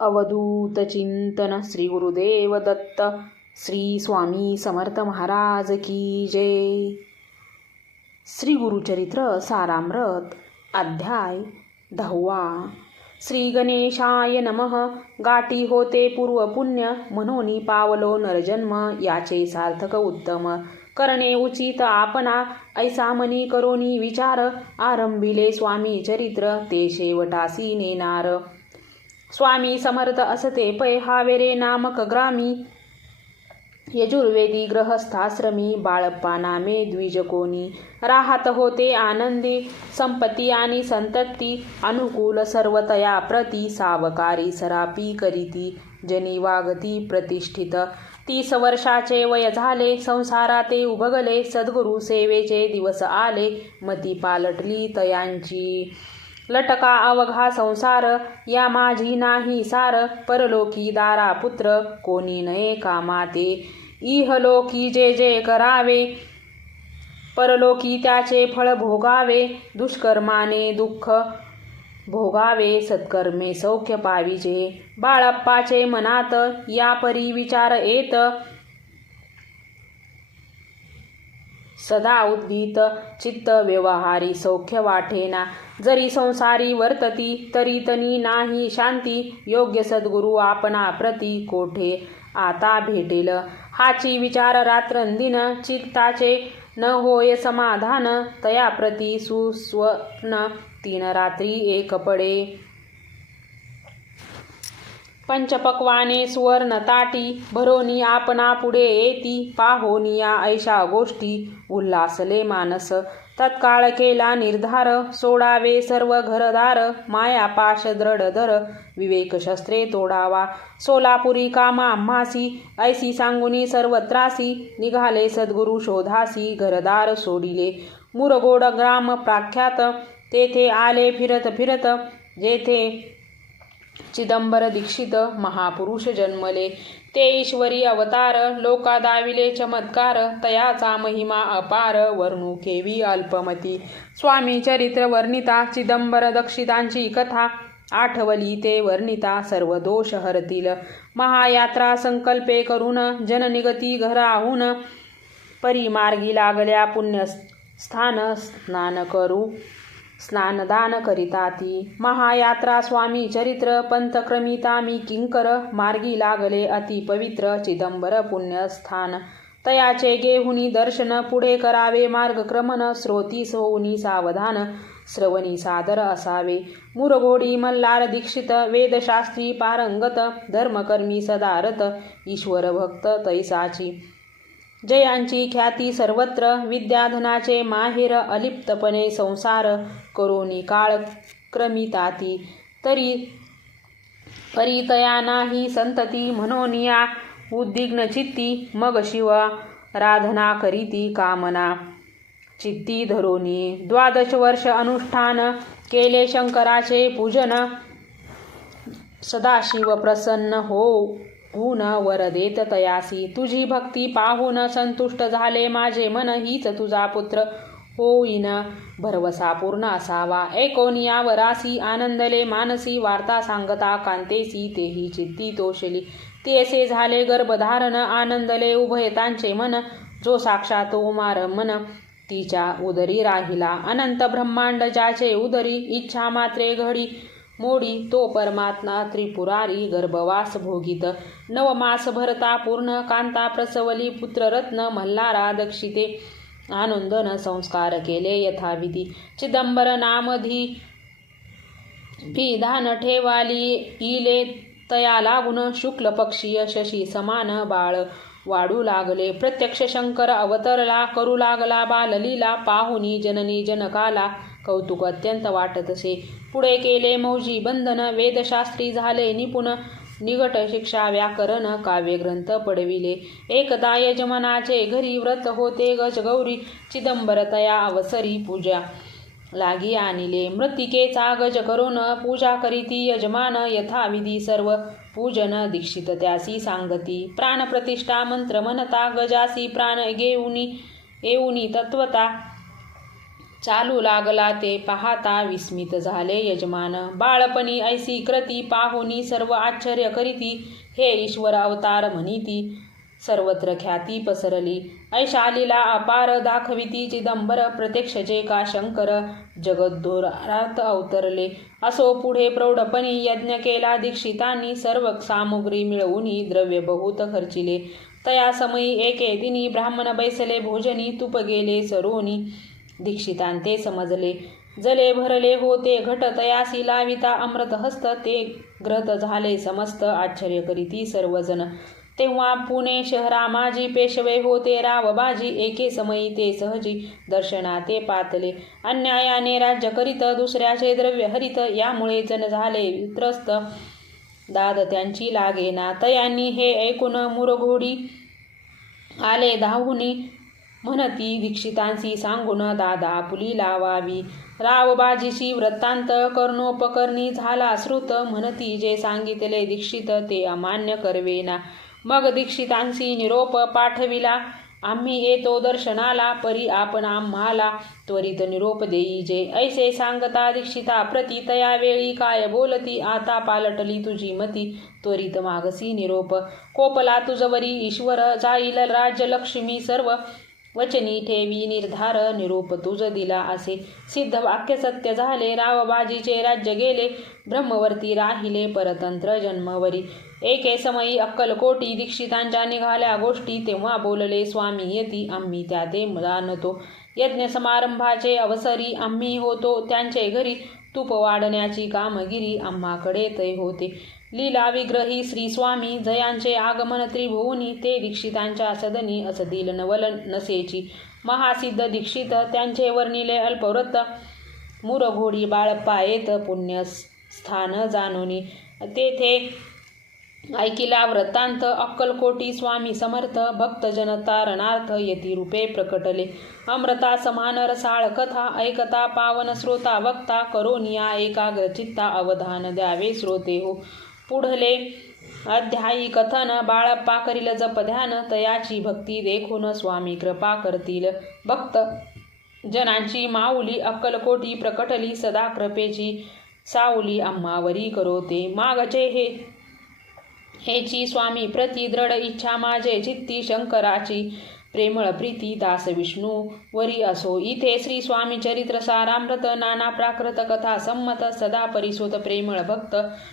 अवधूत चिंतन श्री गुरुदेव दत्त श्री स्वामी समर्थ महाराज की जय। श्री गुरुचरित्र सारामृत अध्याय दहावा। श्री गणेशाय नमः। गाठी होते पूर्व पुण्य म्हणून पावलो नरजन्म। याचे सार्थक उत्तम। करणे उचित आपणा। ऐसा मनी करोनी विचार। आरंभिले स्वामी चरित्र। ते शेवटासी नेनार स्वामी समर्थ असते पै हावेरे नामक ग्रामी यजुर्वेदी ग्रहस्थाश्रमी बाळप्पा नामे द्विजकोनी राहत होते आनंदी संपत्ती आणि संतती अनुकूल सर्वतया प्रती सावकारी सरापी करीती जनी वागती प्रतिष्ठित तीस वर्षाचे वय झाले संसाराते उभगले सद्गुरु सेवेचे दिवस आले मती पालटली तयांची लटका अवघा संसार या माझी नाही सार परलोकी दारा पुत्र कोणी नये कामाते. इहलोकी जे जे करावे परलोकी त्याचे फळ भोगावे दुष्कर्माने दुःख भोगावे सत्कर्मे सौख्य पाविजे. बाळप्पाचे मनात या परी विचार येत सदा उद्भीत चित्त व्यवहारी सौख्य वाटेना. जरी संसारी वर्तती तरी तनी नाही शांती. योग्य सद्गुरु आपणा प्रती कोठे? आता भेटेल. हाची विचार रात्रंदिन चित्ताचे न होय समाधान. तया प्रती सुस्वप्न तीन रात्री एक पडे. पंचपक्वाने सुवर्ण ताटी भरोनी आपणा पुढे येती. पाहोनिया ऐशा गोष्टी उल्हासले मानस. तत्काळ केला निर्धार सोडावे सर्व घरदार माया पाश दृढधर विवेक शस्त्रे तोडावा. सोलापुरी कामा आम्हासी ऐसी सांगुनी सर्वत्रासी निघाले सद्गुरु शोधासी घरदार सोडिले. मुरगोड ग्राम प्राख्यात तेथे आले फिरत फिरत जेथे चिदंबर दीक्षित महापुरुष जन्मले. ते ईश्वरी अवतार लोका दाविले चमत्कार तयाचा महिमा अपार वर्णू केवी अल्पमती. स्वामी चरित्र वर्णिता चिदंबर दक्षितांची कथा आठवली ते वर्णिता सर्व दोष हरतील. महायात्रा संकल्पे करून जननिगती घराहून परिमार्गी लागल्या पुण्य स्थान स्नान करू. स्नानदान करिता ती महायात्रा स्वामी चरित्र पंथक्रमिता मी किंकर मार्गी लागले अति पवित्र चिदंबर पुण्यस्थान। तयाचे गेहुनी दर्शन पुढे करावे मार्गक्रमण श्रोती सोनी सावधान श्रवणी सादर असावे। मुरघोडी मल्हार दीक्षित वेदशास्त्री पारंगत धर्मकर्मी सदारत ईश्वर भक्त तैसाची। जयांची ख्याती सर्वत्र विद्याधनाचे माहेर अलिप्तपणे संसार करोनी काळ क्रमिताती. तरी परितया नाही संतती म्हणून या उद्विग्न चित्ती मग शिव राधना करीती कामना. चित्ती धरोनी द्वादश वर्ष अनुष्ठान केले शंकराचे पूजन. सदाशिव प्रसन्न हो ऊन वर देत तयासी. तुझी भक्ती पाहून संतुष्ट झाले माझे मन हीच तुझा पुत्र होईन. भरवसा पूर्ण असावा. एकोनिया वरासी आनंदले मानसी वार्ता सांगता कांतेसी तेही चित्ती तोषली तेसे झाले गर्भधारण आनंदले उभयतांचे मन. जो साक्षात उमार मन तिच्या उदरी राहिला. अनंत ब्रह्मांड ज्याचे उदरी इच्छा मात्रे घडी. मोडी तो परमात्मा त्रिपुरारी गर्भवास भोगित. नवमास भरता पूर्ण कांता प्रसवली पुत्ररत्न मल्हारा दक्षिते. आनंदन संस्कार केले यथाविधी. चिदंबर नामधी विधान ठेवाली इले तया लागून शुक्ल पक्षीय शशी समान बाळ वाढू लागले. प्रत्यक्ष शंकर अवतरला करू लागला बाललीला पाहुनी जननी जनकाला कौतुक अत्यंत वाटत असे. पुढे केले मौजी बंधन वेदशास्त्री झाले निपुण निगट शिक्षा व्याकरण काव्यग्रंथ पडविले. एकदा यजमानाचे घरी व्रत होते गजगौरी चिदंबरतया अवसरी पूजा लागी आणिले. मृतिकेचा गज करून पूजा करीती यजमान यथाविधी सर्व पूजन दीक्षित त्यासी सांगती. प्राणप्रतिष्ठा मंत्र मनता गजासी प्राण घेऊनी येऊनी तत्वता चालू लागला ते पाहता विस्मित झाले यजमान. बाळपणी ऐसी कृती पाहुनी सर्व आश्चर्य करीती. हे ईश्वर अवतार म्हणिती. सर्वत्र ख्याती पसरली. ऐशालीला अपार दाखविती चिदंबर प्रत्यक्ष जे का शंकर? जगद्दोरात अवतरले. असो पुढे प्रौढपणी यज्ञ केला दीक्षितांनी. सर्व सामुग्री मिळवूनी द्रव्य बहुत खर्चिले. तया समयी एके दिनी ब्राह्मण बैसले भोजनी तुप गेले सरोनी. दीक्षितांते समजले. जले भरले होते घट तयासी लाविता अमृत हस्त ते ग्रत झाले समस्त. आश्चर्य करीती सर्वजण. तेव्हा पुणे शहरा माझी पेशवे होते रावबाजी एके समयी ते सहजी दर्शना ते पातले. अन्यायाने राज्य करीत दुसऱ्याचे द्रव्य हरित यामुळे जन झाले त्रस्त दाद त्यांची लागेना तयांनी हे ऐकून मुरघोडी आले धावुनी म्हणती दीक्षितांसी सांगून दादा पुली लावावी. रावबाजीशी वृत्तांत कर्णोपकरणी झाला श्रुत. म्हणती जे सांगितले दीक्षित ते अमान्य करवेना. मग दीक्षितांशी निरोप पाठविला. आम्ही येतो दर्शनाला परी आपण आम्हाला त्वरित निरोप देई. जे ऐसे सांगता दीक्षिता प्रती तया वेळी काय बोलती? आता पालटली तुझी मती त्वरित मागसी निरोप. कोपला तुझवरी ईश्वर जाईल राज्य लक्ष्मी सर्व. वचनी ठेवी निर्धार निरूप तुझ दिला असे. सिद्ध वाक्य सत्य झाले रावबाजीचे राज्य गेले ब्रह्मवर्ती राहिले परतंत्र जन्मवरी. एके समयी अक्कलकोटी दीक्षितांच्या निघाल्या गोष्टी तेव्हा बोलले स्वामी येती आम्ही त्या ते जाणतो. यज्ञ समारंभाचे अवसरी आम्ही होतो. त्यांचे घरी तूप वाढण्याची कामगिरी आम्हाकडे ते होते. लीला विग्रही श्री स्वामी जयांचे आगमन त्रिभुवनी ते दीक्षितांच्या सदनी असतील नवल नसेची. महासिद्ध दीक्षित त्यांचे वर्णिले अल्पव्रत मुरघोडी बाळप्पा येत पुण्य स्थान जाणोनी. तेथे ऐकिला व्रतांत अक्कलकोटी स्वामी समर्थ भक्तजन तारणार्थ यती रूपे प्रकटले. अमृता समान रसाळ कथा ऐकता पावन श्रोता वक्ता करोनिया एकाग्रचित्ता अवधान द्यावे श्रोते हो. पुढले अध्यायी कथन बाळप्पा करील जप ध्यान तयाची भक्ती देखून स्वामी कृपा करतील. भक्त जनांची माऊली अक्कलकोटी प्रकटली सदा कृपेची सावली आम्हावरी करोते. मागचे हे हेची स्वामी प्रति दृढ इच्छा माझे चित्ती शंकराची प्रेमळ प्रीती दास विष्णू वरी असो. इथे श्री स्वामी चरित्र सारामृत नाना प्राकृत कथा संमत सदा परिसोत प्रेमळ भक्त